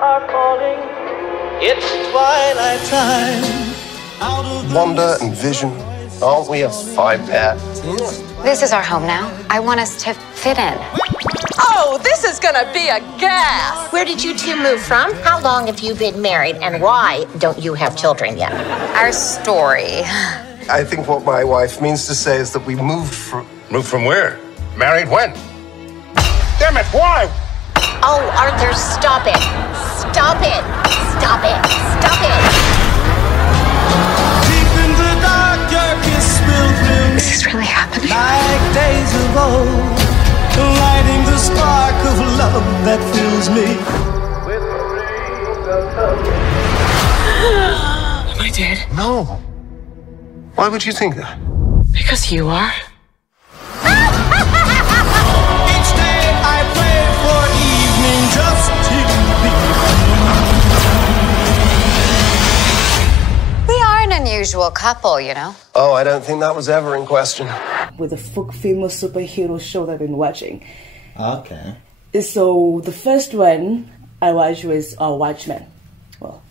are falling. It's twilight time. Wanda and Vision, aren't we a five-pair? This is our home now. I want us to fit in. Oh, this is gonna be a gas! Where did you two move from? How long have you been married? And why don't you have children yet? Our story. I think what my wife means to say is that we moved from... Moved from where? Married when? Damn it, why? Oh, Arthur, stop it. Stop it. Stop it. Stop it. Deep in the dark, darkest pilgrim. Is this really happening? Like days of old, lighting the spark of love that fills me. With rays of hope. Am I dead? No. Why would you think that? Because you are. Each day I pray for evening just to be. We are an unusual couple, you know. Oh, I don't think that was ever in question. With the famous superhero show that I've been watching. Okay. So the first one I watched was Watchmen. Well,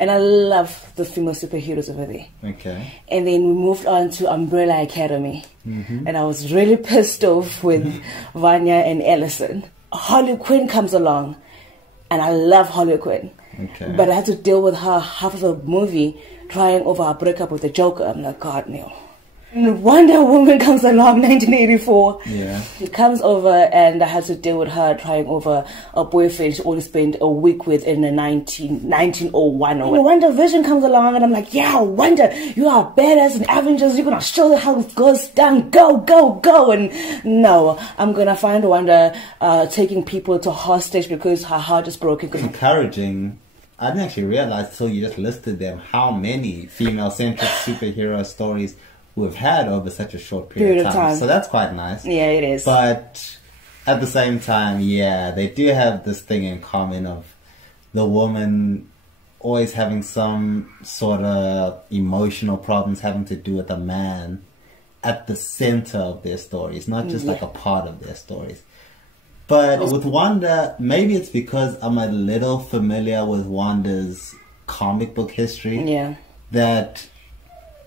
and I love the female superheroes over there. Okay. And then we moved on to Umbrella Academy. And I was really pissed off with Vanya and Ellison. Harley Quinn comes along, and I love Harley Quinn. Okay. But I had to deal with her half of the movie trying over a breakup with the Joker. I'm like, God, no. And Wonder Woman comes along, 1984. Yeah. She comes over, and I had to deal with her trying over a boyfriend she only spent a week with in the 1901 or whatever. Wandavision comes along, and I'm like, yeah, Wanda, you are badass in Avengers. You're gonna show them how it goes down. Go, go, go. And no, I'm gonna find Wanda taking people to hostage because her heart is broken. Encouraging. I didn't actually realize until you just listed them how many female-centric superhero stories we've had over such a short period of time. So that's quite nice. Yeah, it is. But at the same time, yeah, they do have this thing in common of the woman always having some sort of emotional problems having to do with a man at the center of their stories, not just like a part of their stories. But with Wanda, maybe it's because I'm a little familiar with Wanda's comic book history. Yeah. That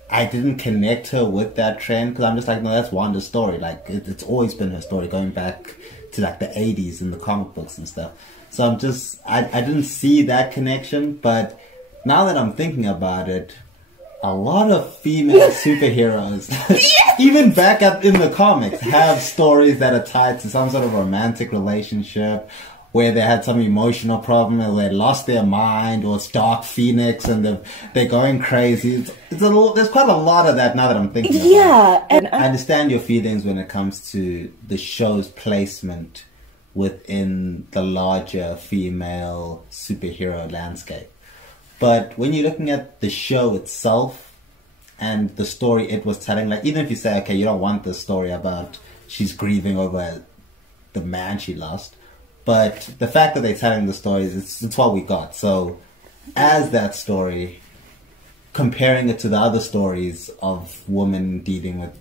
I didn't connect her with that trend, because I'm just like, no, that's Wanda's story. Like, it's always been her story, going back to like the 80s in the comic books and stuff. So I'm just, I didn't see that connection. But now that I'm thinking about it, a lot of female superheroes, even back up in the comics, have stories that are tied to some sort of romantic relationship, where they had some emotional problem, or they lost their mind, or it's Dark Phoenix and they're going crazy. There's quite a lot of that now that I'm thinking about it. Yeah. And I understand your feelings when it comes to the show's placement within the larger female superhero landscape. But when you're looking at the show itself and the story it was telling, like, even if you say, okay, you don't want this story about she's grieving over the man she lost, but the fact that they're telling the stories, it's what we got. So as that story, comparing it to the other stories of women dealing with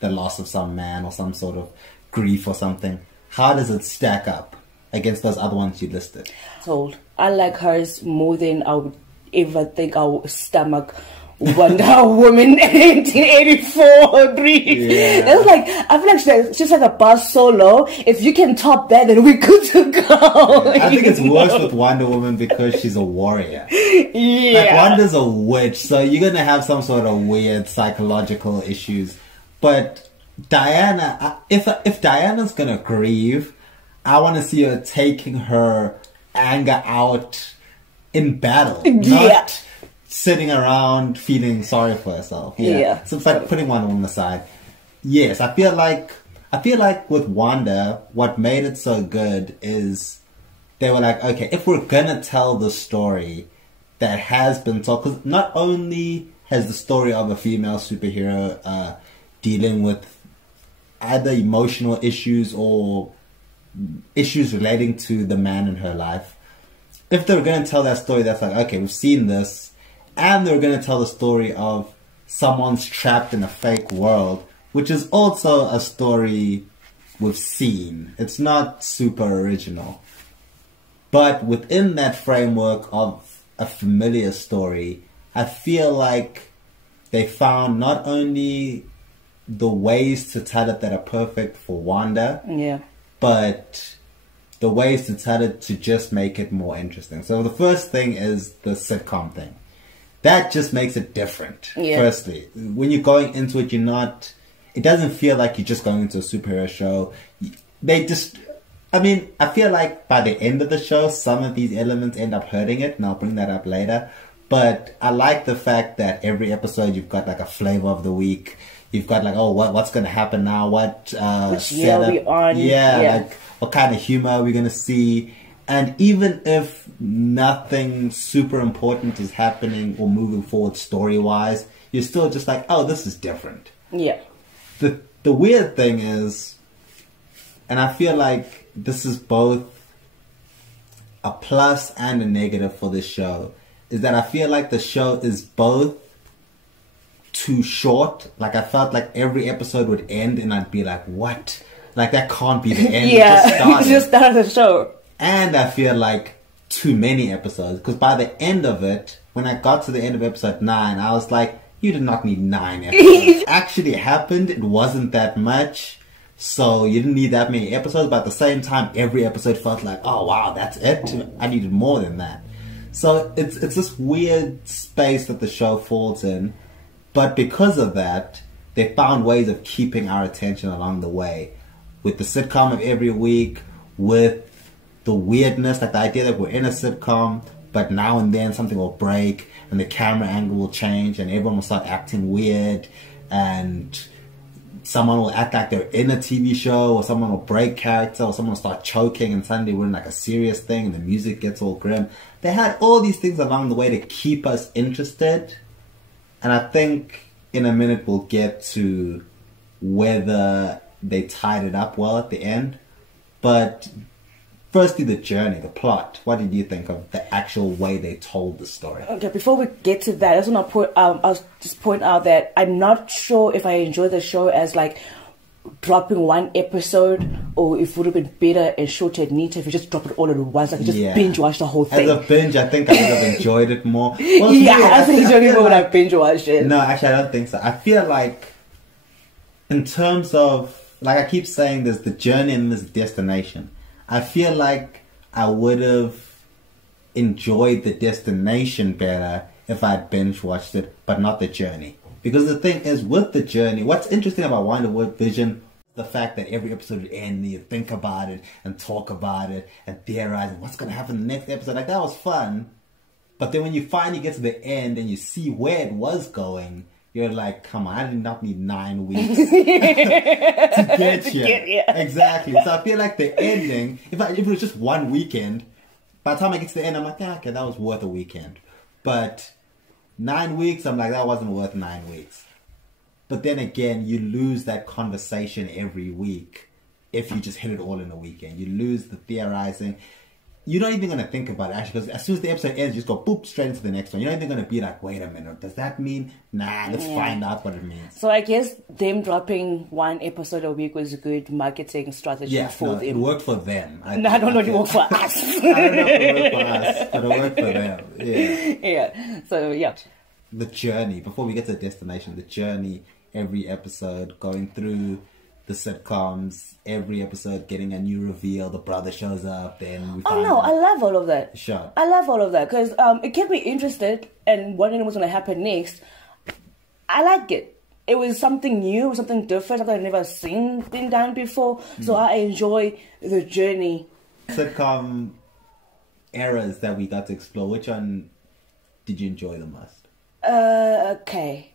the loss of some man or some sort of grief or something, how does it stack up against those other ones you listed? Told. I like hers more than I would ever think I would stomach Wonder Woman 1984 grief. Yeah. It's like, I feel like she's like a boss solo. If you can top that, then we're good to go. Yeah. I think it's worse with Wonder Woman because she's a warrior. Yeah. Like, Wanda's a witch, so you're going to have some sort of weird psychological issues. But Diana, if Diana's going to grieve, I want to see her taking her anger out in battle. Not sitting around feeling sorry for herself. Yeah. So it's like putting Wonder Woman aside. Yes, I feel like with Wanda, what made it so good is they were like, okay, if we're gonna tell the story that has been told, because not only has the story of a female superhero dealing with either emotional issues or issues relating to the man in her life, if they were going to tell that story, that's like, okay, we've seen this, and they're going to tell the story of someone's trapped in a fake world, which is also a story we've seen. It's not super original. But within that framework of a familiar story, I feel like they found not only the ways to tell it that are perfect for Wanda, but the ways to tell it to just make it more interesting. So the first thing is the sitcom thing. That just makes it different. Firstly, when you're going into it, it doesn't feel like you're just going into a superhero show. I feel like by the end of the show, some of these elements end up hurting it, and I'll bring that up later. But I like the fact that every episode you've got like a flavor of the week. You've got like, what's going to happen now? Which year are we on? Like what kind of humor are we going to see? And even if nothing super important is happening or moving forward story-wise, you're still just like, oh, this is different. Yeah. The weird thing is, and I feel like this is both a plus and a negative for this show, is that I feel like the show is both too short. Like I felt like every episode would end and I'd be like, what? Like that can't be the end. It just started the show. And I feel like too many episodes, because by the end of it, when I got to the end of episode 9, I was like, you did not need 9 episodes. Actually happened, it wasn't that much, so you didn't need that many episodes, but at the same time, every episode felt like, oh wow, that's it? I needed more than that. So it's this weird space that the show falls in, but because of that, they found ways of keeping our attention along the way. With the sitcom of every week, with the weirdness, like the idea that we're in a sitcom, but now and then something will break and the camera angle will change and everyone will start acting weird and someone will act like they're in a TV show, or someone will break character, or someone will start choking and suddenly we're in like a serious thing and the music gets all grim. They had all these things along the way to keep us interested, and I think in a minute we'll get to whether they tied it up well at the end. But firstly, the journey, the plot. What did you think of the actual way they told the story? Okay, before we get to that, I just want to I'll just point out that I'm not sure if I enjoy the show as like dropping one episode, or if it would have been better and shorter and neater if you just drop it all at once, like just binge watch the whole thing. As a binge, I think I would have enjoyed it more. Well, I think enjoyed it more when I binge watched it. No, actually, I don't think so. I feel like, in terms of, like I keep saying, there's the journey and there's the destination. I feel like I would have enjoyed the destination better if I'd binge watched it, but not the journey. Because the thing is, with the journey, what's interesting about Wandavision, the fact that every episode would end and you think about it and talk about it and theorize and what's going to happen in the next episode. Like, that was fun. But then when you finally get to the end and you see where it was going, you're like, come on, I did not need 9 weeks to get here. Exactly. So I feel like the ending, if it was just one weekend, by the time I get to the end, I'm like, yeah, okay, that was worth a weekend. But 9 weeks, I'm like, that wasn't worth 9 weeks. But then again, you lose that conversation every week if you just hit it all in a weekend. You lose the theorizing. You're not even going to think about it, actually, because as soon as the episode ends, you just go boop straight into the next one. You're not even going to be like, wait a minute, does that mean? Nah, let's find out what it means. So I guess them dropping one episode a week was a good marketing strategy for them. It worked for them. I don't know if it worked for us. I don't know if it worked for us, but it worked for them. Yeah. So, yeah. The journey, before we get to the destination, the journey, every episode, going through the sitcoms, every episode getting a new reveal, the brother shows up, then we find I love all of that. Sure. I love all of that, because it kept me interested and wondering what's going to happen next. I like it. It was something new, something different, something I've never seen been done before, so I enjoy the journey. Sitcom eras that we got to explore, which one did you enjoy the most? Okay.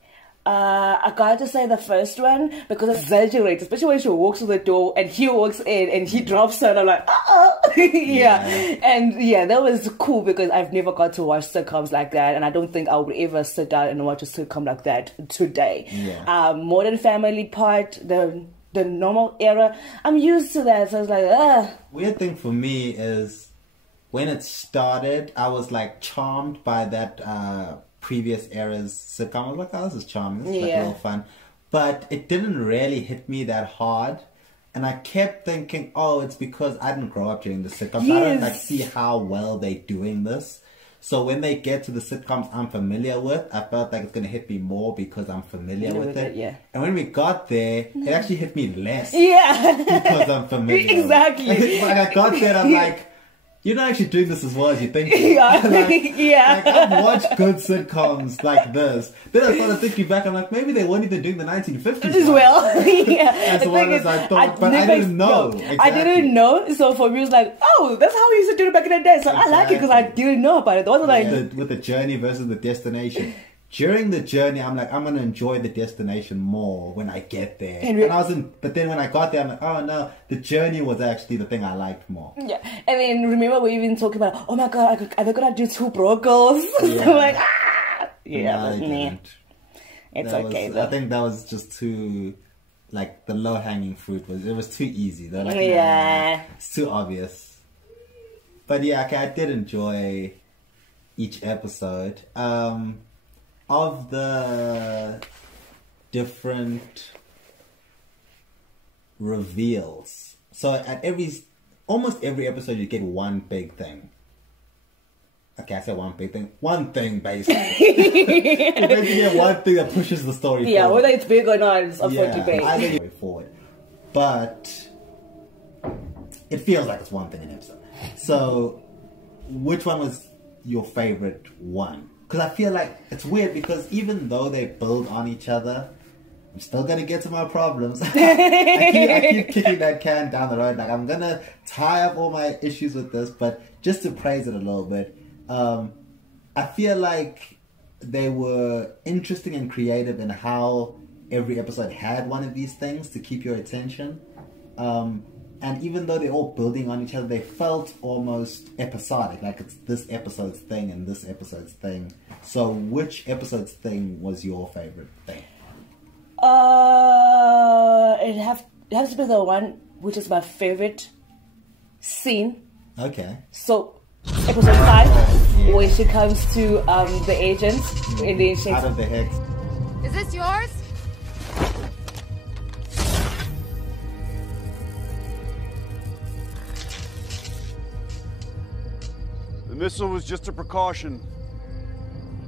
I got to say the first one, because it's exaggerated, especially when she walks through the door and he walks in and he drops her and I'm like, And that was cool, because I've never got to watch sitcoms like that, and I don't think I would ever sit down and watch a sitcom like that today. Modern Family part, the normal era, I'm used to that, so I was like, Weird thing for me is when it started, I was like charmed by that previous era's sitcom. I was like, oh, this is charming, this is like a little fun. But it didn't really hit me that hard. And I kept thinking, oh, it's because I didn't grow up during the sitcoms. I don't like see how well they're doing this. So when they get to the sitcoms I'm familiar with, I felt like it's going to hit me more because I'm familiar with it. Yeah. And when we got there, it actually hit me less. Yeah. Because I'm familiar. Exactly. When I got there, I'm like, you're not actually doing this as well as you think. Yeah. Like, I've watched good sitcoms like this. Then I started thinking back, I'm like, maybe they weren't even doing the 1950s as well. Yeah. As well as I thought, but I didn't know. Exactly. I didn't know, so for me it was like, oh, that's how we used to do it back in the day. So I like it because I didn't know about it. It wasn't like with the journey versus the destination. During the journey, I'm like, I'm gonna enjoy the destination more when I get there. But then when I got there, I'm like, oh no, the journey was actually the thing I liked more. Yeah, and then remember we even talking about, oh my god, are they gonna do two broke girls? Yeah. I'm like, yeah, no, it's okay. Though. I think that was just too, like the low hanging fruit it was too easy. They're like, it's too obvious. But yeah, okay, I did enjoy each episode. Of the different reveals, so at almost every episode you get one big thing. Okay, I said one big thing. One thing, basically. You basically get one thing that pushes the story forward. Yeah, whether it's big or not, it's up for debate. I think it's forward. But it feels like it's one thing an episode. So, which one was your favorite one? Because I feel like it's weird because even though they build on each other, I'm still going to get to my problems. I keep kicking that can down the road. Like, I'm going to tie up all my issues with this, but just to praise it a little bit, I feel like they were interesting and creative in how every episode had one of these things to keep your attention. And even though they're all building on each other, they felt almost episodic. Like it's this episode's thing and this episode's thing. So which episode's thing was your favorite thing? It has to be the one which is my favorite scene. Okay. So episode 5, where she comes to the agents in the out of the hex. Is this yours? The missile was just a precaution.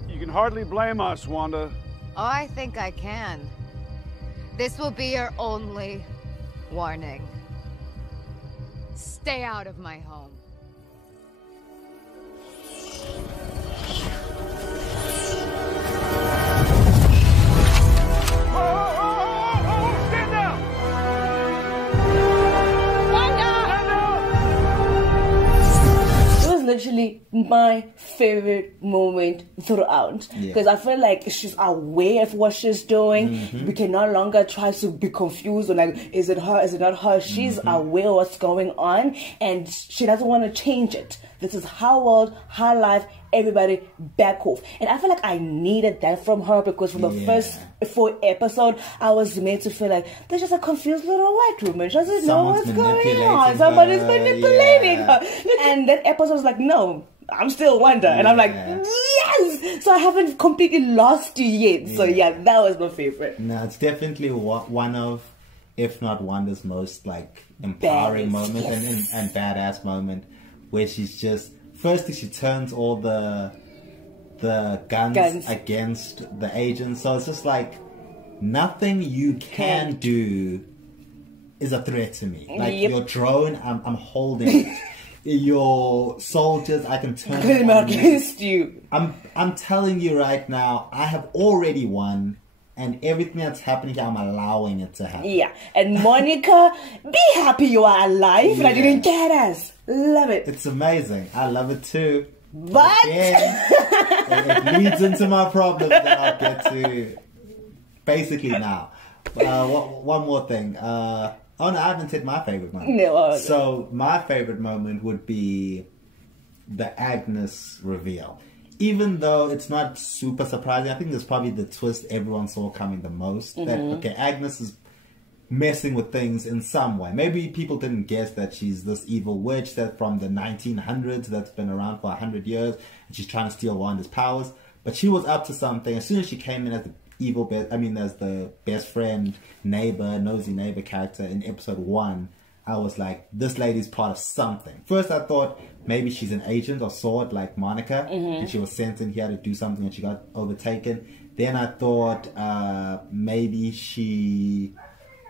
You can hardly blame us, Wanda. Oh, I think I can. This will be your only warning. Stay out of my home. Stand down! It was literally my favorite moment throughout because I feel like she's aware of what she's doing. We can no longer try to be confused or like, is it her, is it not her? She's aware of what's going on and she doesn't want to change it. This is her world, her life, everybody back off. And I feel like I needed that from her because from the first 4 episodes, I was made to feel like there's just a confused little white woman. She doesn't know what's going on. Somebody's manipulating her. And that episode was like, no, I'm still Wanda. And I'm like, yes! So I haven't completely lost you yet. So yeah, that was my favorite. No, it's definitely one of, if not Wanda's most like empowering moment and badass moment where she's just, firstly she turns all the guns against the agents. So it's just like nothing you can do is a threat to me. Like your drone, I'm holding it. Your soldiers, I can turn them against you. I'm telling you right now, I have already won, and everything that's happening here, I'm allowing it to happen. Yeah, and Monica, be happy you are alive and I didn't get us. Love it. It's amazing. I love it too. But again, it leads into my problem that I'll get to basically now. One more thing. Oh no, I haven't said my favorite moment. No. So my favorite moment would be the Agnes reveal. Even though it's not super surprising, I think there's probably the twist everyone saw coming the most. That okay, Agnes is messing with things in some way. Maybe people didn't guess that she's this evil witch that from the 1900s that's been around for 100 years and she's trying to steal Wanda's powers. But she was up to something. As soon as she came in as as the best friend, nosy neighbor character in episode 1, I was like, this lady's part of something. First I thought maybe she's an agent or sword like Monica, and she was sent in here to do something and she got overtaken. Then I thought maybe she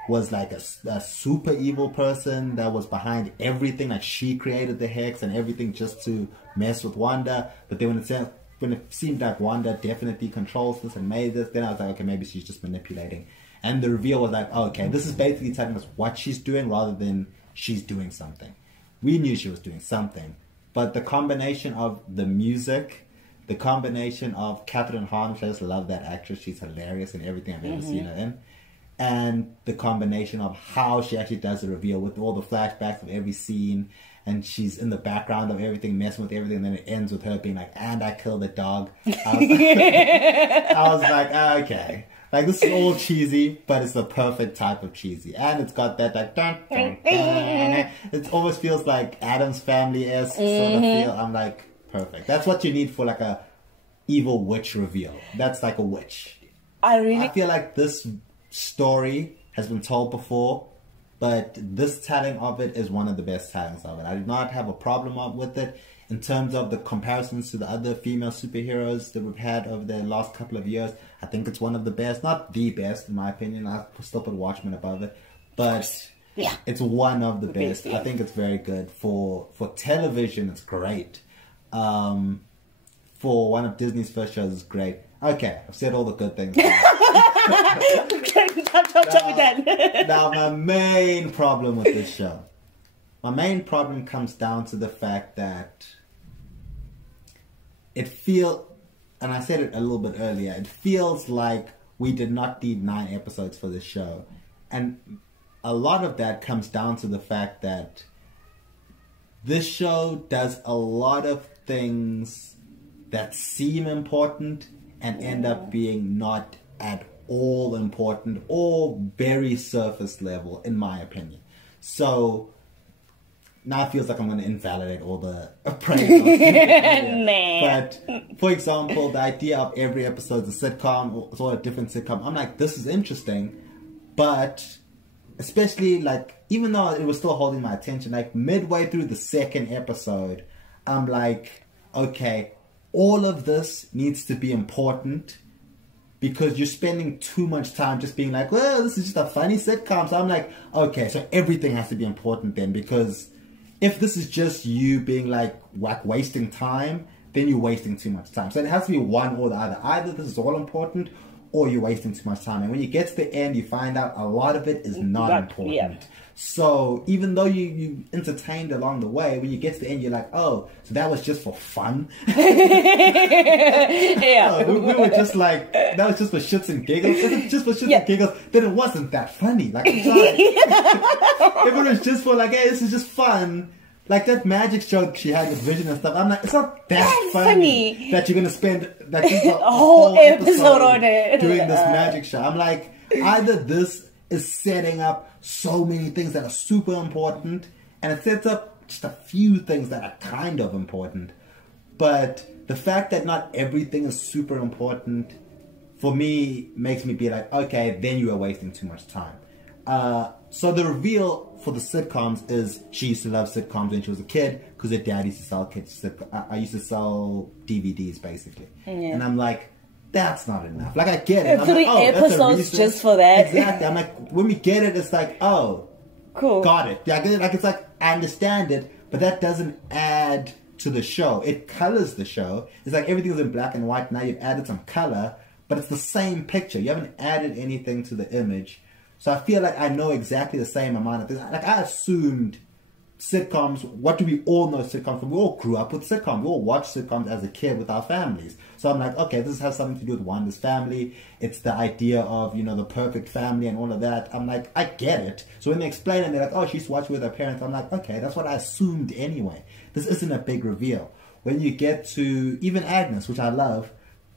was like a super evil person that was behind everything, like she created the hex and everything just to mess with Wanda. But then when it seemed like Wanda definitely controls this and made this, then I was like, okay, maybe she's just manipulating. And the reveal was like, oh, okay, this is basically telling us what she's doing rather than she's doing something. We knew she was doing something. But the combination of the music, the combination of Catherine Hahn, which I just love that actress, she's hilarious in everything I've ever seen her in, and the combination of how she actually does the reveal with all the flashbacks of every scene, and she's in the background of everything, messing with everything, and then it ends with her being like, and I killed a dog. I was like, okay. Like, this is all cheesy, but it's the perfect type of cheesy. And it's got that, like, dun, dun, dun. It almost feels like Addams Family-esque sort of feel. I'm like, perfect. That's what you need for, like, a evil witch reveal. That's like a witch. I feel like this story has been told before, but this telling of it is one of the best tellings of it. I do not have a problem with it. In terms of the comparisons to the other female superheroes that we've had over the last couple of years, I think it's one of the best. Not the best, in my opinion. I still put Watchmen above it. But yeah, it's one of the best. I think it's very good. For television, it's great. For one of Disney's first shows, it's great. Okay, I've said all the good things. Now, my main problem with this show. My main problem comes down to the fact that it feels, and I said it a little bit earlier, it feels like we did not need 9 episodes for this show. And a lot of that comes down to the fact that this show does a lot of things that seem important and end up being not at all important or very surface level, in my opinion. So now it feels like I'm going to invalidate all the praise. But, for example, the idea of every episode is a sitcom, or sort of different sitcom, I'm like, this is interesting, but especially, like, even though it was still holding my attention, like, midway through the 2nd episode, I'm like, okay, all of this needs to be important because you're spending too much time just being like, well, this is just a funny sitcom. So I'm like, okay, so everything has to be important then, because if this is just you being like wasting time, then you're wasting too much time. So it has to be one or the other. Either this is all important or you're wasting too much time. And when you get to the end, you find out a lot of it is not important. Yeah. So even though you entertained along the way, when you get to the end, you're like, oh, so that was just for fun? Yeah. We were just like, that was just for shits and giggles. If it's just for shits and giggles, then it wasn't that funny. Like, I'm sorry. If it was just for like, hey, this is just fun. Like that magic show she had with Vision and stuff, I'm like, it's not that funny that you're going to spend like, a whole episode on it doing this magic show. I'm like, either this is setting up so many things that are super important, and it sets up just a few things that are kind of important. But the fact that not everything is super important, for me, makes me be like, okay, then you are wasting too much time. So the reveal for the sitcoms is she used to love sitcoms when she was a kid because her dad used to sell kids. I used to sell DVDs basically, and I'm like, that's not enough. Like I get it. 3 episodes just for that. Exactly. I'm like, when we get it, it's like, oh, cool, got it. Yeah, I get it. Like it's like I understand it, but that doesn't add to the show. It colors the show. It's like everything's in black and white. Now you've added some color, but it's the same picture. You haven't added anything to the image. So I feel like I know exactly the same amount of things. Like I assumed sitcoms, what do we all know sitcoms from? We all grew up with sitcoms. We all watched sitcoms as a kid with our families. So I'm like, okay, this has something to do with Wanda's family. It's the idea of, you know, the perfect family and all of that. I'm like, I get it. So when they explain it, they're like, oh, she used to watch with her parents. I'm like, okay, that's what I assumed anyway. This isn't a big reveal. When you get to even Agnes, which I love,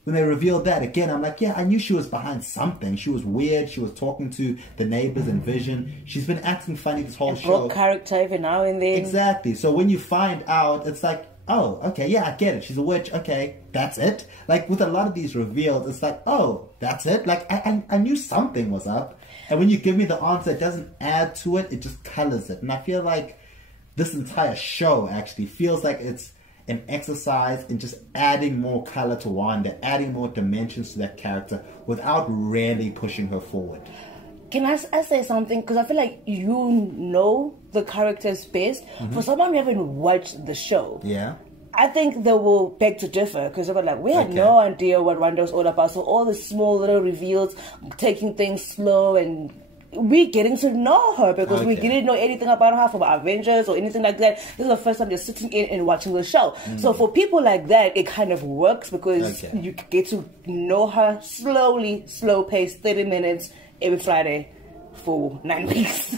when they revealed that, again, I'm like, yeah, I knew she was behind something. She was weird. She was talking to the neighbors and Vision. She's been acting funny this whole show. Character every now and then. Exactly. So when you find out, it's like, oh, okay, yeah, I get it. She's a witch. Okay, that's it. Like, with a lot of these reveals, it's like, oh, that's it. Like, I knew something was up. And when you give me the answer, it doesn't add to it. It just colors it. And I feel like this entire show actually feels like it's an exercise in just adding more color to Wanda, adding more dimensions to that character without really pushing her forward. Can I say something? Because I feel like you know the characters best. For someone who haven't watched the show, yeah, I think they will beg to differ, because they were like, we had no idea what Wanda was all about. So all the small little reveals, taking things slow, and we getting to know her, because we didn't know anything about her from Avengers or anything like that. This is the first time they're sitting in and watching the show. So for people like that, it kind of works, because you get to know her slowly, slow pace, 30 minutes every Friday for 9 weeks.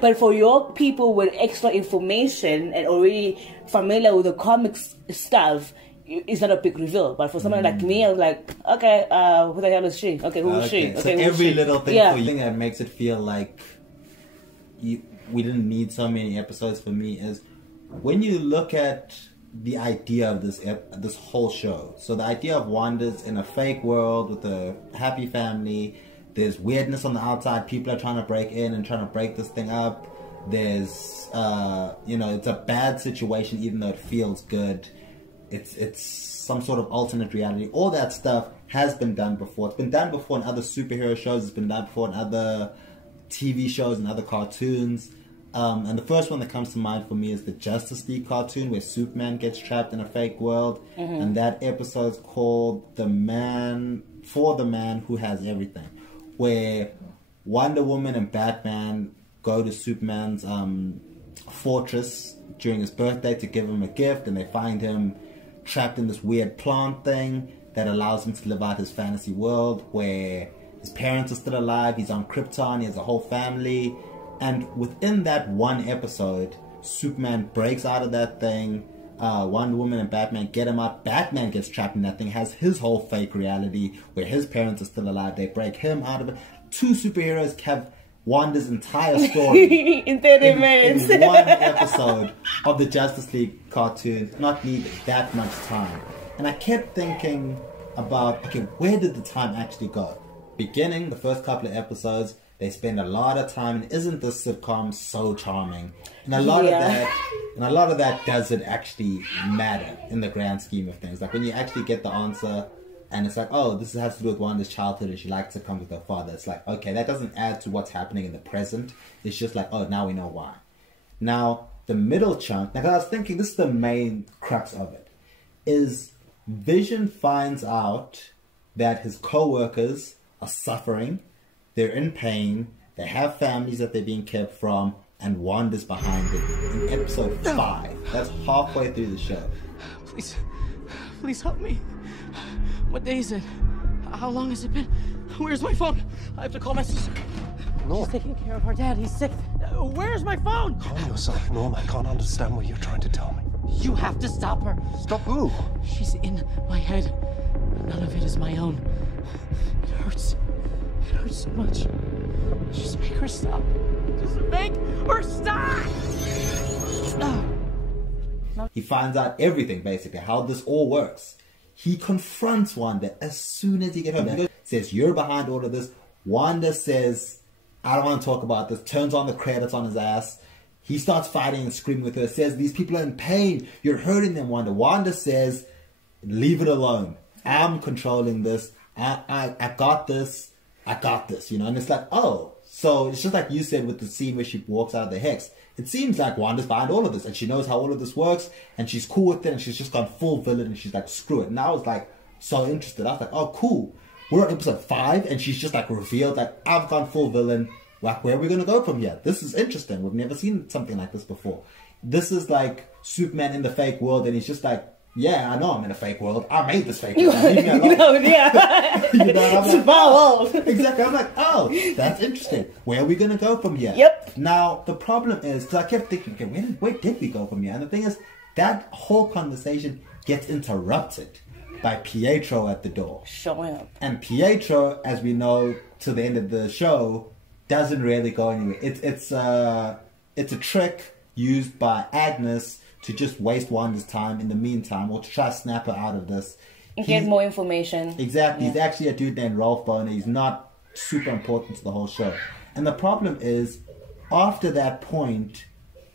But for your people with extra information and already familiar with the comics stuff, it's not a big reveal. But for someone like me, I was like, okay, who the hell is she? Okay, who is she? Okay, so every little thing for you that makes it feel like we didn't need so many episodes for me is when you look at the idea of this whole show. So the idea of Wanda's in a fake world with a happy family. There's weirdness on the outside. People are trying to break in and trying to break this thing up. There's, it's a bad situation, even though it feels good. It's some sort of alternate reality. All that stuff has been done before. It's been done before in other superhero shows. It's been done before in other TV shows and other cartoons. And the first one that comes to mind for me is the Justice League cartoon where Superman gets trapped in a fake world. And that episode's called For the Man Who Has Everything, where Wonder Woman and Batman go to Superman's fortress during his birthday to give him a gift, and they find him trapped in this weird plant thing that allows him to live out his fantasy world where his parents are still alive, he's on Krypton, he has a whole family. And within that one episode, Superman breaks out of that thing, Wonder Woman and Batman get him out. Batman gets trapped in that thing, has his whole fake reality where his parents are still alive. They break him out of it. Two superheroes have Wanda's entire story in 30 minutes. In one episode of the Justice League cartoon. Not need that much time. And I kept thinking about, okay, where did the time actually go? Beginning, the first couple of episodes, they spend a lot of time, and isn't this sitcom so charming? And a lot of that doesn't actually matter in the grand scheme of things. Like when you actually get the answer, and it's like, oh, this has to do with Wanda's childhood, and she likes to come with her father. It's like, okay, that doesn't add to what's happening in the present. It's just like, oh, now we know why. Now, the middle chunk, because I was thinking, this is the main crux of it, is Vision finds out that his co-workers are suffering, they're in pain, they have families that they're being kept from, and Wanda's behind it in episode 5. That's halfway through the show. Please help me. What day is it? How long has it been? Where's my phone? I have to call my sister. No. She's taking care of our dad. He's sick. Where's my phone? Calm yourself, Norm. I can't understand what you're trying to tell me. You have to stop her. Stop who? She's in my head. None of it is my own. It hurts. It hurts so much. Just make her stop. Just make her stop! He finds out everything, basically, how this all works. He confronts Wanda as soon as he gets home. He says, you're behind all of this. Wanda says, I don't want to talk about this. Turns on the credits on his ass. He starts fighting and screaming with her. Says, these people are in pain. You're hurting them, Wanda. Wanda says, leave it alone. I'm controlling this. I got this. I got this, you know. And it's like, oh. So it's just like you said with the scene where she walks out of the hex. It seems like Wanda's behind all of this, and she knows how all of this works, and she's cool with it, and she's just gone full villain, and she's like, screw it. And I was like, so interested. I was like, oh, cool. We're on episode 5, and she's just like revealed, like, I've gone full villain. Like, where are we going to go from here? This is interesting. We've never seen something like this before. This is like Superman in the fake world, and he's just like, yeah, I know I'm in a fake world. I made this fake world. Leave me alone. Exactly. I'm like, oh, that's interesting. Where are we going to go from here? Yep. Now, the problem is, because I kept thinking, okay, where did we go from here? And the thing is, that whole conversation gets interrupted by Pietro at the door. Showing up. And Pietro, as we know, to the end of the show, doesn't really go anywhere. It's a trick used by Agnes to just waste Wanda's time in the meantime, or to try to snap her out of this. Get more information. Exactly. Yeah. He's actually a dude named Rolf Boner. He's not super important to the whole show. And the problem is, after that point,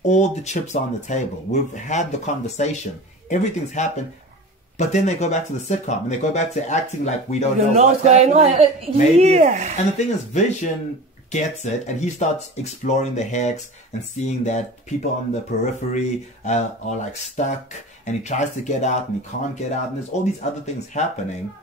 all the chips are on the table. We've had the conversation. Everything's happened. But then they go back to the sitcom. And they go back to acting like we don't know what's going on. Maybe. Yeah. And the thing is, Vision gets it. And he starts exploring the hex and seeing that people on the periphery are like stuck. And he tries to get out and he can't get out. And there's all these other things happening.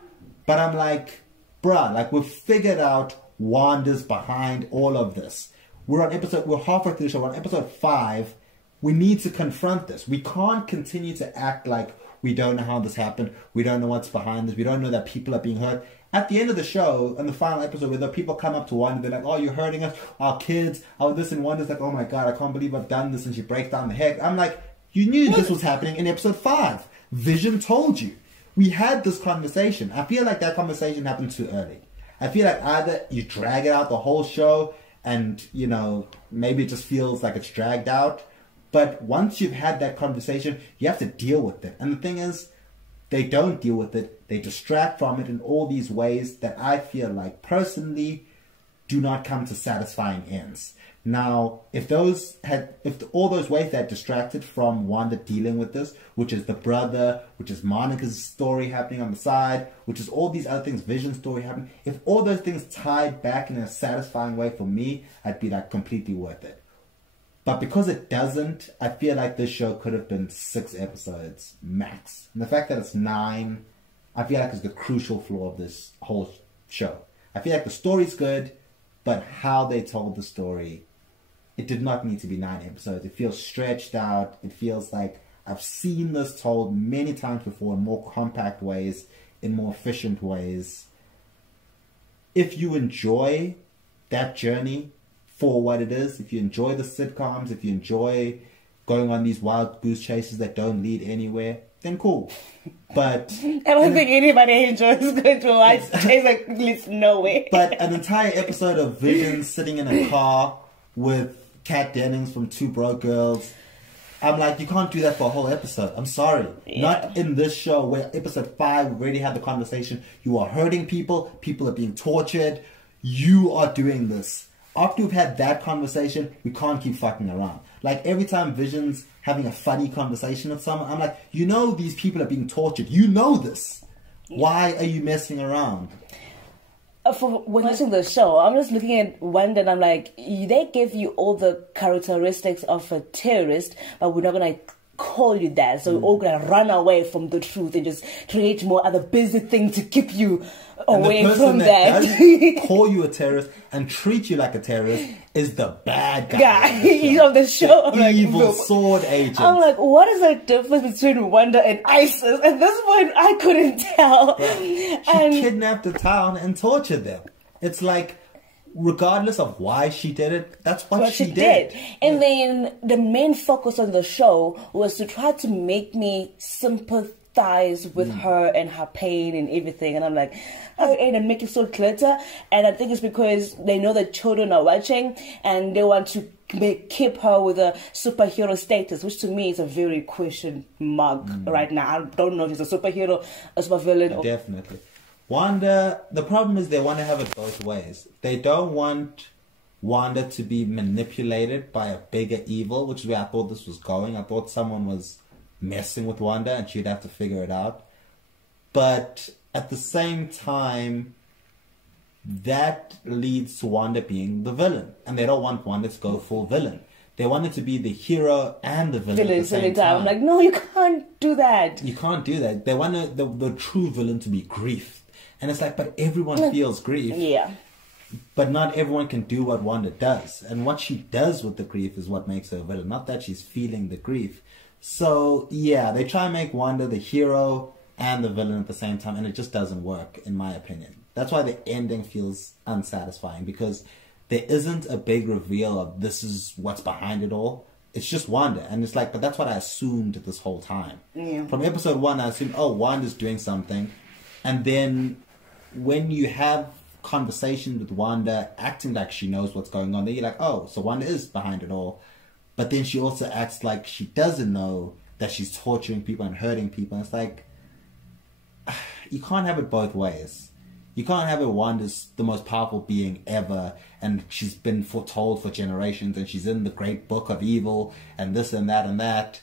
But I'm like, bruh, like we've figured out Wanda's behind all of this. We're halfway through the show. We're on episode 5. We need to confront this. We can't continue to act like we don't know how this happened. We don't know what's behind this. We don't know that people are being hurt. At the end of the show, in the final episode, where the people come up to Wanda, they're like, oh, you're hurting us, our kids, oh, this, and Wanda's like, oh my God, I can't believe I've done this, and she breaks down the head. I'm like, you knew this was happening in episode 5. Vision told you. We had this conversation. I feel like that conversation happened too early. I feel like either you drag it out the whole show and, you know, maybe it just feels like it's dragged out. But once you've had that conversation, you have to deal with it. And the thing is, they don't deal with it. They distract from it in all these ways that I feel like personally do not come to satisfying ends. Now, if all those ways that distracted from Wanda dealing with this, which is the brother, which is Monica's story happening on the side, which is all these other things, Vision's story happening, if all those things tied back in a satisfying way for me, I'd be like completely worth it. But because it doesn't, I feel like this show could have been 6 episodes max. And the fact that it's 9, I feel like is the crucial flaw of this whole show. I feel like the story's good, but how they told the story, it did not need to be 9 episodes. It feels stretched out. It feels like I've seen this told many times before in more compact ways, in more efficient ways. If you enjoy that journey for what it is, if you enjoy the sitcoms, if you enjoy going on these wild goose chases that don't lead anywhere, then cool. But I don't think anybody enjoys going to a wild chase that leads nowhere. But an entire episode of Vision sitting in a car with Kat Dennings from Two Broke Girls, I'm like, you can't do that for a whole episode. I'm sorry. Yeah. Not in this show where episode 5 we already had the conversation. You are hurting people. People are being tortured. You are doing this. After we've had that conversation, we can't keep fucking around. Like every time Vision's having a funny conversation with someone, I'm like, you know these people are being tortured. You know this. Why are you messing around? For when watching the show, I'm just looking at Wanda and I'm like, they give you all the characteristics of a terrorist, but we're not gonna call you that. So we're all gonna run away from the truth and just create more other busy things to keep you away from that. Does call you a terrorist and treat you like a terrorist is the bad guy. He's on the show. The evil sword agent. I'm like, what is the difference between Wanda and ISIS? At this point, I couldn't tell. Right. She kidnapped the town and tortured them. It's like, regardless of why she did it, that's what she did. And then the main focus on the show was to try to make me sympathize with her and her pain and everything. And I'm like, and make it so glitter. And I think it's because they know that children are watching and they want to keep her with a superhero status, which to me is a very question mark right now. I don't know if she's a superhero, a supervillain. Definitely. Wanda, the problem is they want to have it both ways. They don't want Wanda to be manipulated by a bigger evil, which is where I thought this was going. I thought someone was messing with Wanda and she'd have to figure it out. But at the same time, that leads to Wanda being the villain. And they don't want Wanda to go full villain. They want it to be the hero and the villain at the same time. I'm like, no, you can't do that. You can't do that. They want the true villain to be grief. And it's like, but everyone feels grief. Yeah. But not everyone can do what Wanda does. And what she does with the grief is what makes her a villain. Not that she's feeling the grief. So, yeah, they try and make Wanda the hero and the villain at the same time. And it just doesn't work, in my opinion. That's why the ending feels unsatisfying. Because there isn't a big reveal of this is what's behind it all. It's just Wanda. And it's like, but that's what I assumed this whole time. Yeah. From episode 1, I assumed, oh, Wanda's doing something. And then when you have conversations with Wanda acting like she knows what's going on, then you're like, oh, so Wanda is behind it all. but then she also acts like she doesn't know that she's torturing people and hurting people. And it's like, you can't have it both ways. You can't have it Wanda's the most powerful being ever, and she's been foretold for generations, and she's in the great book of evil, and this and that,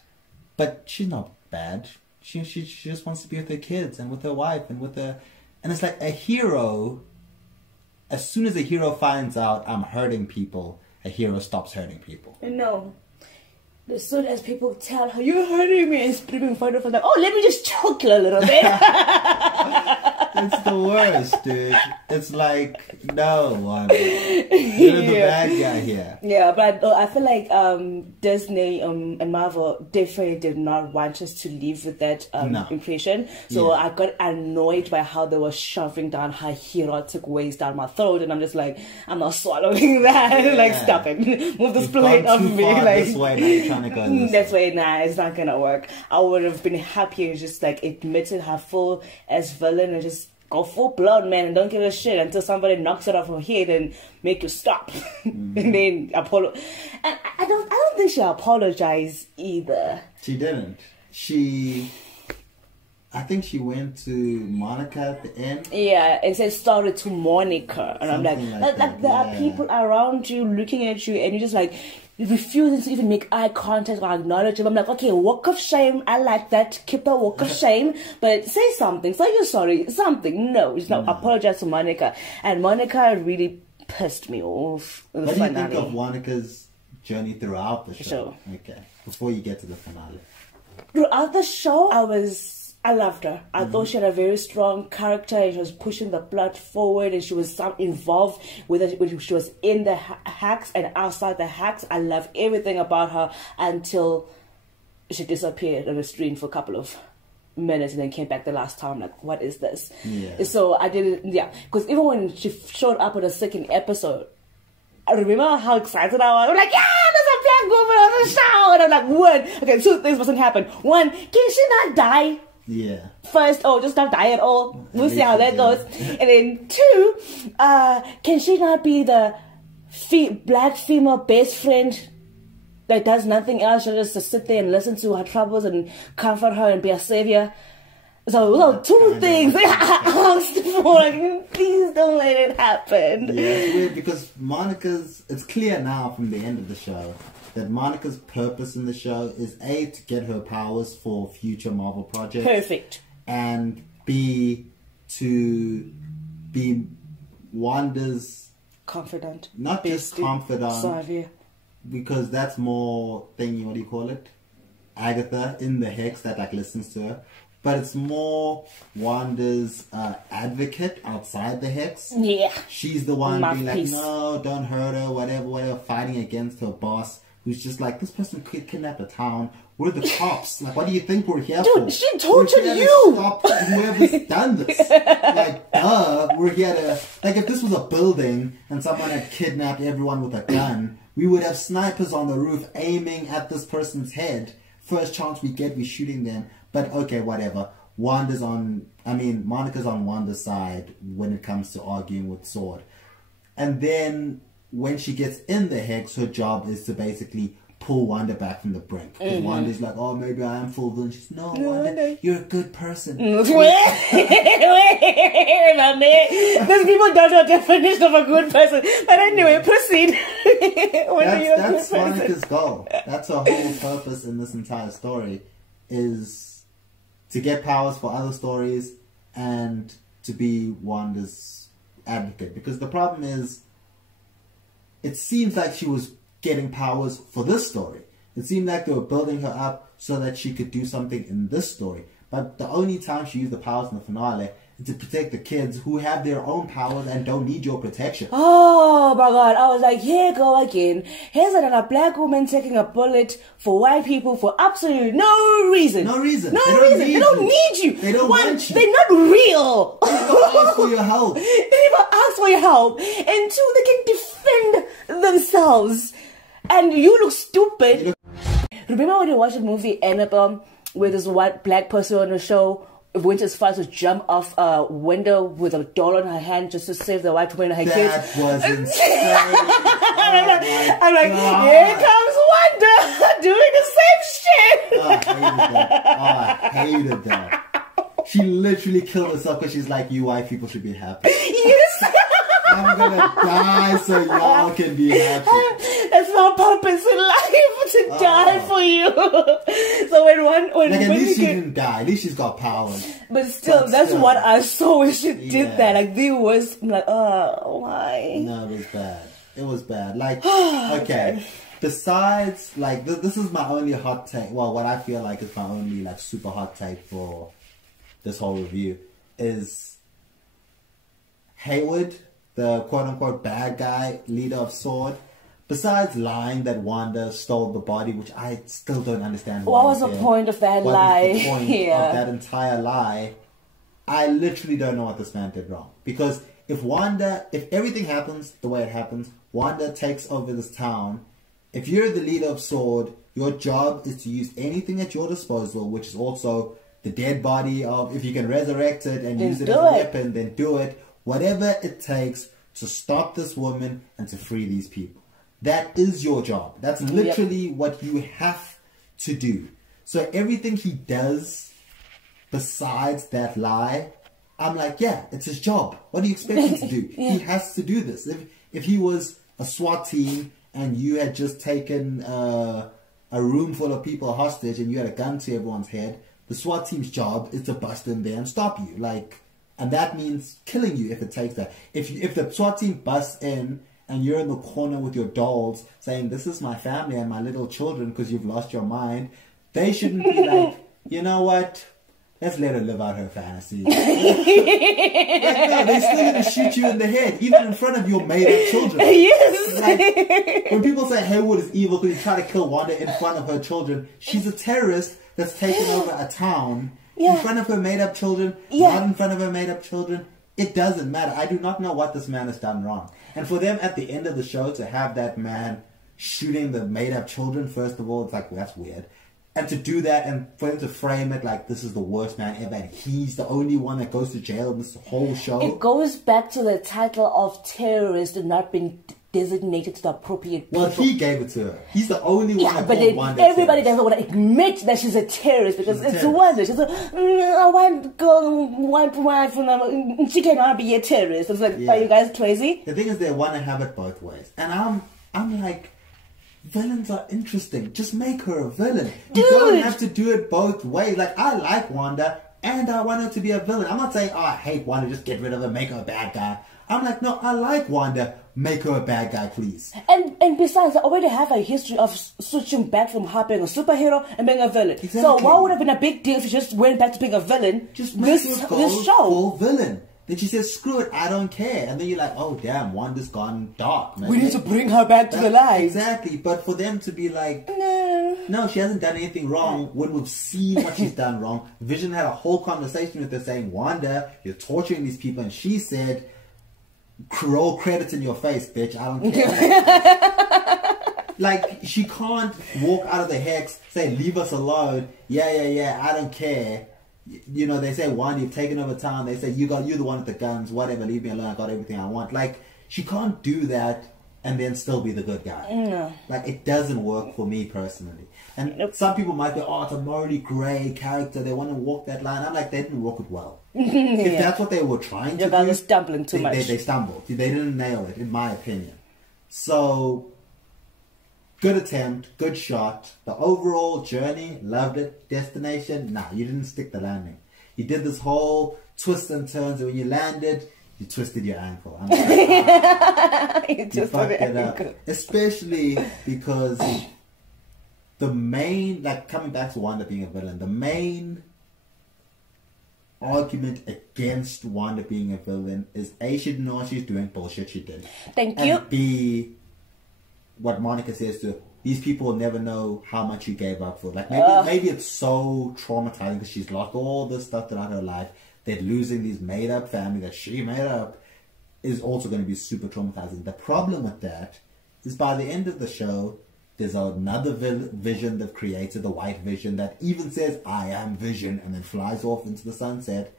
but she's not bad. She just wants to be with her kids and with her wife and with her, and it's like a hero. As soon as a hero finds out I'm hurting people, a hero stops hurting people. No. As soon as people tell her, you're hurting me, and screaming for them, oh, let me just choke you a little bit. It's the worst, dude. It's like, no, Wanda. You're the bad guy here. Yeah, but I feel like Disney and Marvel definitely did not want us to leave with that impression. So I got annoyed by how they were shoving down her erotic waist down my throat, and I'm just like, I'm not swallowing that. Like, stop it. Move this plate off me. Like, this way, now you're trying to go this that's way. Nah, it's not gonna work. I would have been happy and just like admitted her full as villain and just go full blood, man, and don't give a shit until somebody knocks it off her head and make you stop. And then apologize. And I don't think she apologized either. She didn't. I think she went to Monica at the end. Yeah, and said sorry to Monica. And something I'm like there are people around you looking at you, and you're just like refusing to even make eye contact or acknowledge him. I'm like, okay, walk of shame. I like that. Keep the walk of shame, but say something. Say you're sorry. Something. No, it's not. Apologize to Monica. And Monica really pissed me off. What do you think of Monica's journey throughout the show? Okay, before you get to the finale. Throughout the show, I loved her. I thought she had a very strong character, and she was pushing the plot forward, and she was involved with it when she was in the hacks and outside the hacks. I loved everything about her until she disappeared on the screen for a couple of minutes and then came back the last time. Like, what is this? Yeah. So I didn't, because even when she showed up in the second episode, I remember how excited I was. I'm like, yeah, there's a black woman on the show. And I'm like, what? Okay, two things mustn't happen. One, can she not die? Yeah. First, just not die at all. We'll see how that goes. And then two, can she not be the black female best friend that does nothing else and just to sit there and listen to her troubles and comfort her and be a savior? So those are two things I asked for. Like, please don't let it happen. Yeah, it's weird because it's clear now from the end of the show that Monica's purpose in the show is A, to get her powers for future Marvel projects. Perfect. And B, to be Wanda's confidant. Not just confidant. Sorry. Because that's more thingy, what do you call it? Agatha in the Hex that like listens to her. But it's more Wanda's advocate outside the Hex. Yeah. She's the one being like, no, don't hurt her, whatever, fighting against her boss, who's just like, this person could kidnap a town. We're the cops. Like, what do you think we're here for? Dude, she tortured you! Stop whoever's done this. Like, we're here to... Like, if this was a building and someone had kidnapped everyone with a gun, we would have snipers on the roof aiming at this person's head. First chance we get, we're shooting them. But, okay, whatever. Monica's on Wanda's side when it comes to arguing with Sword. And then when she gets in the Hex, her job is to basically pull Wanda back from the brink. Because Wanda's like, oh, maybe I am full villain. She's, no, Wanda, you're a good person. Wait a minute. These people don't know the definition of a good person. But anyway, proceed. That's Monica's goal. That's her whole purpose in this entire story, is to get powers for other stories and to be Wanda's advocate. Because the problem is, it seems like she was getting powers for this story. It seemed like they were building her up so that she could do something in this story. But the only time she used the powers in the finale is to protect the kids who have their own powers and don't need your protection. Oh my god, I was like, here go again. Here's another black woman taking a bullet for white people for absolutely no reason. No reason. No reason. They don't need you. They don't want you. They're not real. They never ask for your help. They never ask for your help. And two, they can defend themselves. And you look stupid. Remember when you watched the movie Annabelle, where there's one black person on the show went as far as to jump off a window with a doll on her hand just to save the white woman and her kids. That was insane. I'm like, here comes Wanda doing the same shit. I hated that. She literally killed herself because she's like, you white people should be happy. Yes. I'm gonna die so y'all can be happy. That's my purpose in life, to die for you. So when at least she didn't die. At least she's got powers. But still, that's what I saw when she did that. Like, the worst. I'm like, oh, why? No, it was bad. It was bad. Like, okay. Besides, like, this is my only hot take. Well, what I feel like is my only, like, super hot take for this whole review is Hayward, the quote-unquote bad guy, leader of SWORD, besides lying that Wanda stole the body, which I still don't understand. What was the point of that lie? What is the point of that entire lie? I literally don't know what this man did wrong. Because if everything happens the way it happens, Wanda takes over this town. If you're the leader of SWORD, your job is to use anything at your disposal, which is also the dead body of, if you can resurrect it and use it as a weapon, then do it. Whatever it takes to stop this woman and to free these people. That is your job. That's literally what you have to do. So everything he does besides that lie, I'm like, yeah, it's his job. What do you expect him to do? He has to do this. If he was a SWAT team and you had just taken a room full of people hostage and you had a gun to everyone's head, the SWAT team's job is to bust in there and stop you. Like, and that means killing you if it takes that. If the SWAT team busts in and you're in the corner with your dolls saying, this is my family and my little children because you've lost your mind, they shouldn't be like, you know what? Let's let her live out her fantasy. Like, no, they're still going to shoot you in the head, even in front of your made-up children. Yes. Like, when people say Haywood is evil because he tried to kill Wanda in front of her children, she's a terrorist that's taken over a town in front of her made-up children, not in front of her made-up children. It doesn't matter. I do not know what this man has done wrong. And for them at the end of the show to have that man shooting the made-up children, first of all, it's like, well, that's weird. And to do that and for him to frame it like this is the worst man ever and he's the only one that goes to jail in this whole show. It goes back to the title of terrorist and not being designated to the appropriate people. Well, he gave it to her. He's the only one that called Wanda everybody doesn't want to admit that she's a terrorist because it's Wanda. She's like, I want girl, white wife, and she cannot be a terrorist. It's like, are you guys crazy? The thing is, they want to have it both ways. And I'm like, villains are interesting. Just make her a villain. You don't have to do it both ways. Like, I like Wanda and I want her to be a villain. I'm not saying, oh, I hate Wanda, just get rid of her, make her a bad guy. I'm like, no, I like Wanda. Make her a bad guy, please. And besides, I already have a history of switching back from her being a superhero and being a villain. Exactly. So what would have been a big deal if she just went back to being a villain? Just make her this show. Full villain. Then she says, screw it, I don't care. And then you're like, oh damn, Wanda's gone dark. Man. We need to bring her back to the light. Exactly. But for them to be like, no, she hasn't done anything wrong when we've seen what she's done wrong. Vision had a whole conversation with her saying, Wanda, you're torturing these people. And she said, roll credits in your face, bitch. I don't care. Like, she can't walk out of the hex, say, leave us alone. Yeah, I don't care. You know, they say, Wanda, you've taken over town. They say, you're the one with the guns. Whatever, leave me alone. I got everything I want. Like, she can't do that and then still be the good guy. No. Like, it doesn't work for me personally. And some people might go, oh, it's a morally grey character. They want to walk that line. I'm like, they didn't walk it well. If that's what they were trying to do, they were stumbling too much. They stumbled. They didn't nail it, in my opinion. So, good attempt, good shot. The overall journey, loved it. Destination, nah, you didn't stick the landing. You did this whole twists and turns, and when you landed, you twisted your ankle. I'm like, you fucked it up. Especially because the main, like coming back to Wanda being a villain, the main argument against Wanda being a villain is A, she didn't know what she's doing, bullshit she did. Thank you. And B, what Monica says to these people will never know how much you gave up for. Like maybe it's so traumatizing because she's lost all this stuff throughout her life that losing these made up family that she made up is also going to be super traumatizing. The problem with that is by the end of the show, There's another Vision they've created, the White Vision, that even says, I am Vision, and then flies off into the sunset.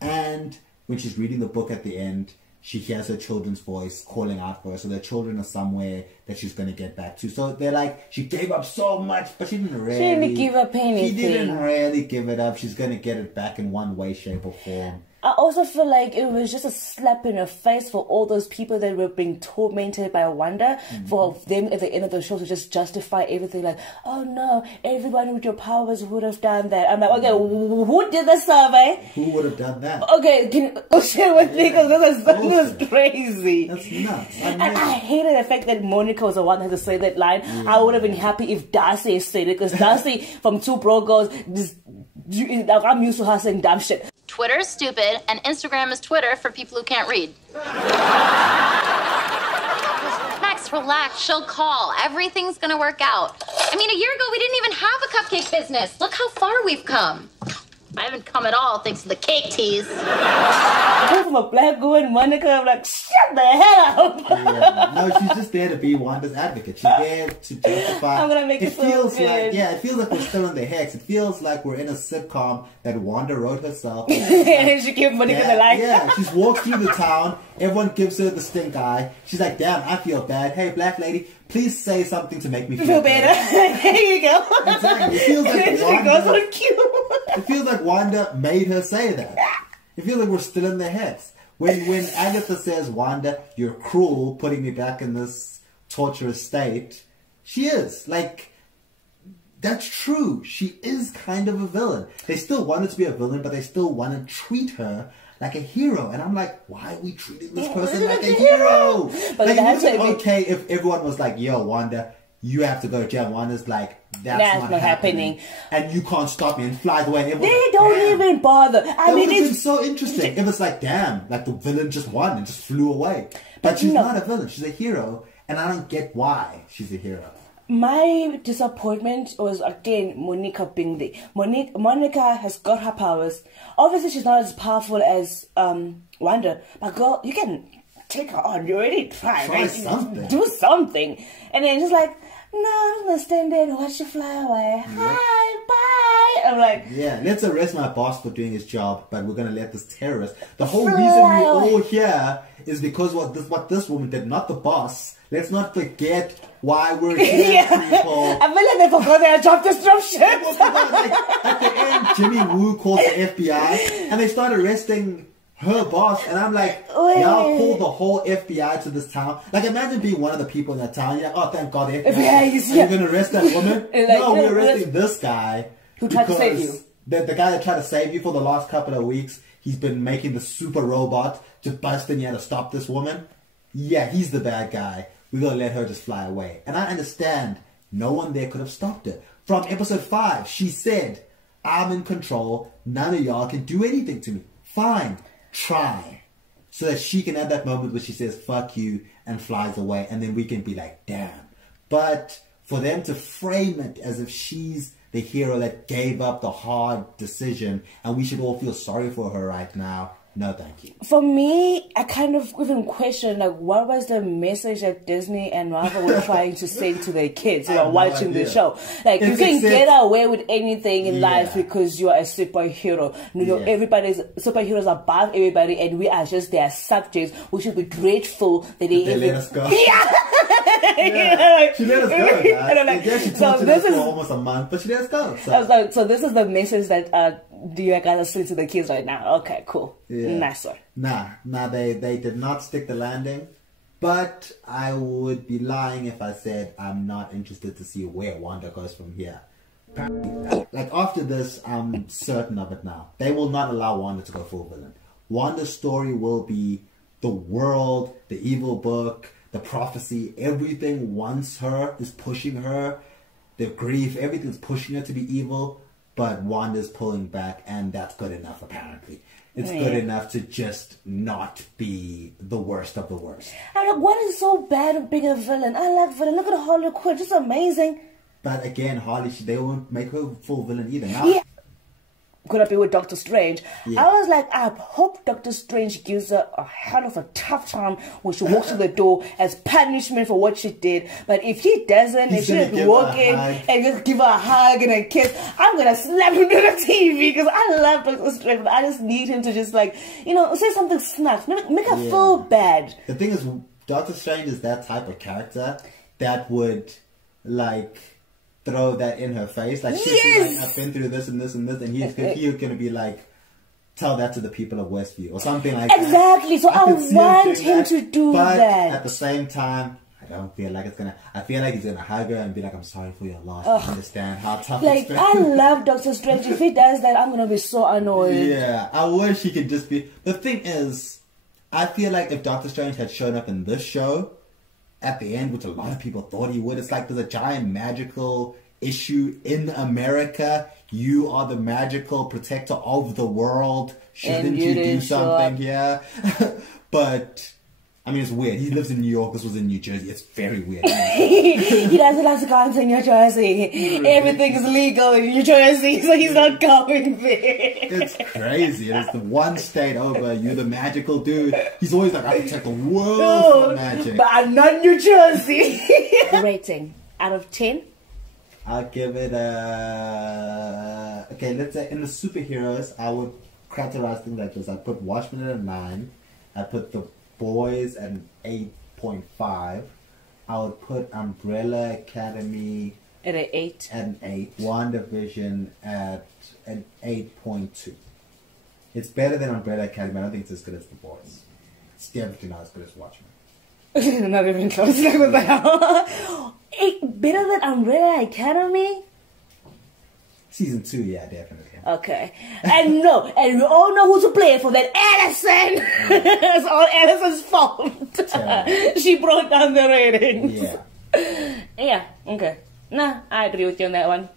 And when she's reading the book at the end, she hears her children's voice calling out for her. So their children are somewhere that she's going to get back to. So they're like, she gave up so much, but she didn't give up anything. She didn't really give it up. She's going to get it back in one way, shape, or form. I also feel like it was just a slap in the face for all those people that were being tormented by Wanda, for them at the end of the show to just justify everything like, oh no, everyone with your powers would have done that. I'm like, okay, who did the survey? Who would have done that? Okay, can you share with me? Because this is crazy. That's nuts. And I hated the fact that Monica was the one that had to say that line. I would have been happy if Darcy had said it, because Darcy from Two Bro Girls, I'm used to her saying dumb shit. Twitter is stupid, and Instagram is Twitter for people who can't read. Max, relax. She'll call. Everything's gonna work out. I mean, a year ago, we didn't even have a cupcake business. Look how far we've come. I haven't come at all thanks to the cake teas. From a black woman, Monica, I'm like, shut the hell up. No, she's just there to be Wanda's advocate. She's there to justify. I'm gonna make it feels good. like, it feels like we're still in the hex. It feels like we're in a sitcom that Wanda wrote herself. And she gave Monica the line. Yeah, she's walked through the town. Everyone gives her the stink eye. She's like, damn, I feel bad. Hey, black lady, please say something to make me feel better. There you go. Exactly. It feels like Wanda. So cute. It feels like Wanda made her say that. It feels like we're still in the hex. When Agatha says, Wanda, you're cruel, putting me back in this torturous state, she is. Like, that's true. She is kind of a villain. They still want her to be a villain, but they still want to treat her like a hero. And I'm like, why are we treating this person like a hero? But like, it would be okay if everyone was like, yo, Wanda, you have to go to jail. Wanda's like, that's not happening. And you can't stop me, and flies away. And they don't even bother. I mean, it's so interesting. It was like, damn, like the villain just won and just flew away. But she's not a villain. She's a hero. And I don't get why she's a hero. My disappointment was, again, Monica being there. Monica has got her powers. Obviously, she's not as powerful as Wanda. But girl, you can take her on. You already tried. Try something. Do something. And then just like, no, I'm going to stand there and watch you fly away. Hi, bye. I'm like, yeah, let's arrest my boss for doing his job, but we're going to let this terrorist. The whole reason we're all here is because what this woman did, not the boss. Let's not forget why we're here, people. I feel like they forgot their job description. Like, at the end, Jimmy Woo called the FBI, and they started arresting her boss, and I'm like, y'all call the whole FBI to this town. Like, imagine being one of the people in that town. You're like, oh, thank God, the FBI. You're going to arrest that woman? Like, no, we're arresting this guy. Who tried to save you. The guy that tried to save you for the last couple of weeks, he's been making the super robot to bust in here to stop this woman. Yeah, he's the bad guy. We're going to let her just fly away. And I understand no one there could have stopped her. From episode 5, she said, I'm in control. None of y'all can do anything to me. Fine. Try. So that she can have that moment where she says, fuck you, and flies away. And then we can be like, damn. But for them to frame it as if she's the hero that gave up the hard decision and we should all feel sorry for her right now, no thank you. For me, I kind of even question, like, what was the message that Disney and Marvel were trying to send to their kids who are watching the show? Like, you can get away with anything in life because you are a superhero. You know, superheroes are above everybody and we are just their subjects. We should be grateful that they let us go. Yeah! She let us go, guys. Like, she tortured us for almost a month, but she let us go. So. I was like, so this is the message that you guys are sending to the kids right now. Okay, cool. Nice one. Nah, they did not stick the landing. But I would be lying if I said I'm not interested to see where Wanda goes from here. Like, after this, I'm certain of it now. They will not allow Wanda to go full villain. Wanda's story will be the world, the evil book, the prophecy. Everything wants her, is pushing her. The grief, everything's pushing her to be evil. But Wanda's pulling back, and that's good enough, apparently. It's good enough to just not be the worst of the worst. I'm like, what is so bad of being a villain? I like villain. Look at Harley Quinn. Just amazing. But again, Harley, they won't make her full villain either. Now, gonna be with Doctor Strange. I was like, I hope Doctor Strange gives her a hell of a tough time when she walks through the door as punishment for what she did. But if he doesn't, if she just walk in and just give her a hug and a kiss, I'm gonna slap him to the TV because I love Doctor Strange. But I just need him to just like, you know, say something snark, make her feel bad. The thing is, Doctor Strange is that type of character that would like throw that in her face, like she'd be like, I've been through this and this and this, and he's gonna be like, tell that to the people of Westview or something like that. Exactly. So I want him to do but that. At the same time, I don't feel like it's gonna. I feel like he's gonna hug her and be like, I'm sorry for your loss. I understand how tough it's been. I love Doctor Strange. If he does that, I'm gonna be so annoyed. Yeah, I wish he could just be. The thing is, I feel like if Doctor Strange had shown up in this show at the end, which a lot of people thought he would, it's like there's a giant magical issue in America. You are the magical protector of the world. Shouldn't you do something here? But I mean, it's weird. He lives in New York. This was in New Jersey. It's very weird. He doesn't have to go to New Jersey. Everything is legal in New Jersey, so he's not going there. It's crazy. It's the one state over. You're the magical dude. He's always like, I protect the world from magic. But I'm not New Jersey. Rating out of 10? I'll give it a... Okay, let's say in the superheroes, I would categorize things like this. I'd put Watchmen at a 9. I'd put The Boys at an 8.5. I would put Umbrella Academy at an 8. At an 8. Wandavision at an 8.2. It's better than Umbrella Academy. I don't think it's as good as The Boys. It's definitely not as good as Watchmen. Not even close. Like, what the hell? Better than Umbrella Academy? Season 2, yeah, definitely. Okay. And we all know who to blame for that. Allison! It's all Allison's fault. She brought down the ratings. Yeah. Yeah, okay. Nah, I agree with you on that one.